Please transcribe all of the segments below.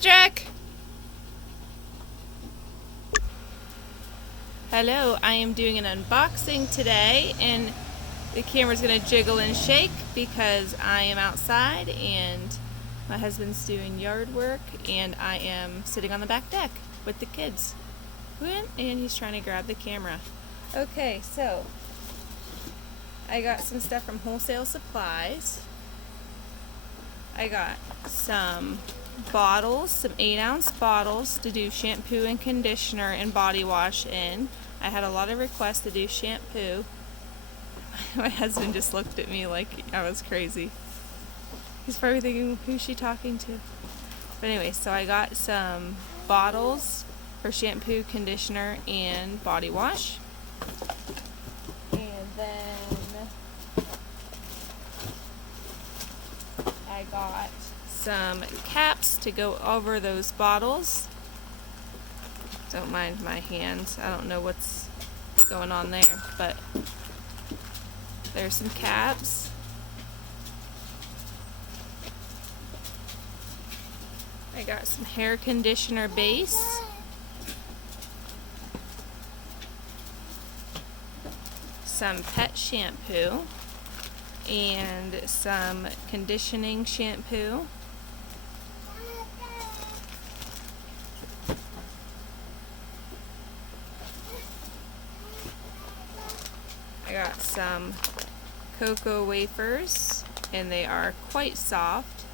Patrick! Hello, I am doing an unboxing today, and the camera's going to jiggle and shake because I am outside and my husband's doing yard work and I am sitting on the back deck with the kids. And he's trying to grab the camera. Okay, so I got some stuff from Wholesale Supplies. I got some bottles, some 8-ounce bottles to do shampoo and conditioner and body wash in. I had a lot of requests to do shampoo. My husband just looked at me like I was crazy. He's probably thinking, who's she talking to? But anyway, so I got some bottles for shampoo, conditioner, and body wash. And then I got some caps to go over those bottles. Don't mind my hands. I don't know what's going on there, but there's some caps. I got some hair conditioner base. Some pet shampoo and some conditioning shampoo. I got some cocoa wafers, and they are quite soft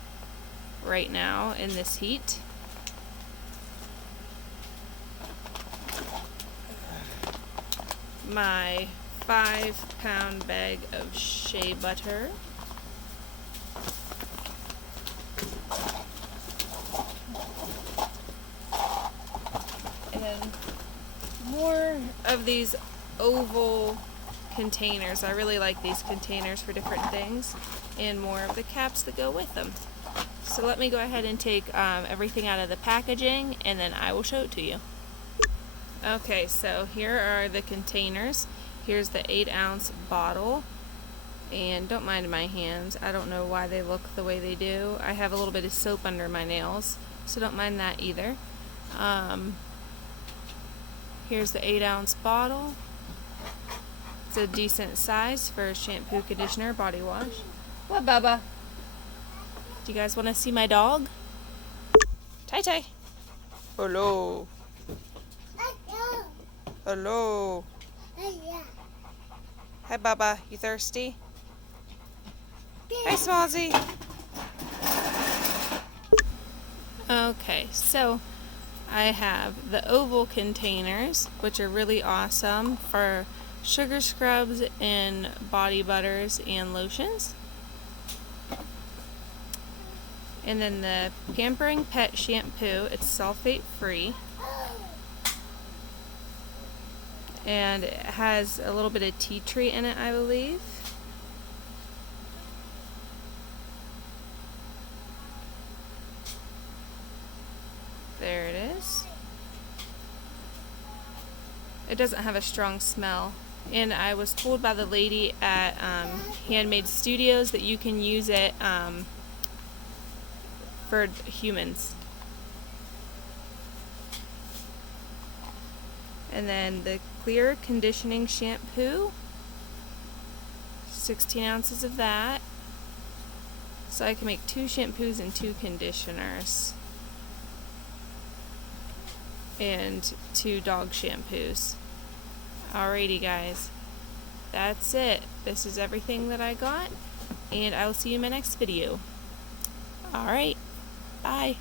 right now in this heat. My 5-pound bag of shea butter. And more of these oval containers. I really like these containers for different things, and more of the caps that go with them. So let me go ahead and take everything out of the packaging, and then I will show it to you. Okay, so here are the containers. Here's the 8-ounce bottle, and don't mind my hands. I don't know why they look the way they do. I have a little bit of soap under my nails, so don't mind that either. Here's the 8-ounce bottle. It's a decent size for shampoo, conditioner, body wash. What, Bubba? Do you guys want to see my dog? Tai-Tai. Hello. Hello. Hi, Bubba. You thirsty? Hi, Smallsy. Okay, so I have the oval containers, which are really awesome for sugar scrubs and body butters and lotions. And then the Pampering Pet shampoo, it's sulfate free. And it has a little bit of tea tree in it, I believe. There it is. It doesn't have a strong smell. And I was told by the lady at Handmade Studios that you can use it for humans. And then the clear conditioning shampoo, 16 ounces of that. So I can make 2 shampoos and 2 conditioners. And 2 dog shampoos. Alrighty guys, that's it. This is everything that I got, and I will see you in my next video. Alright, bye.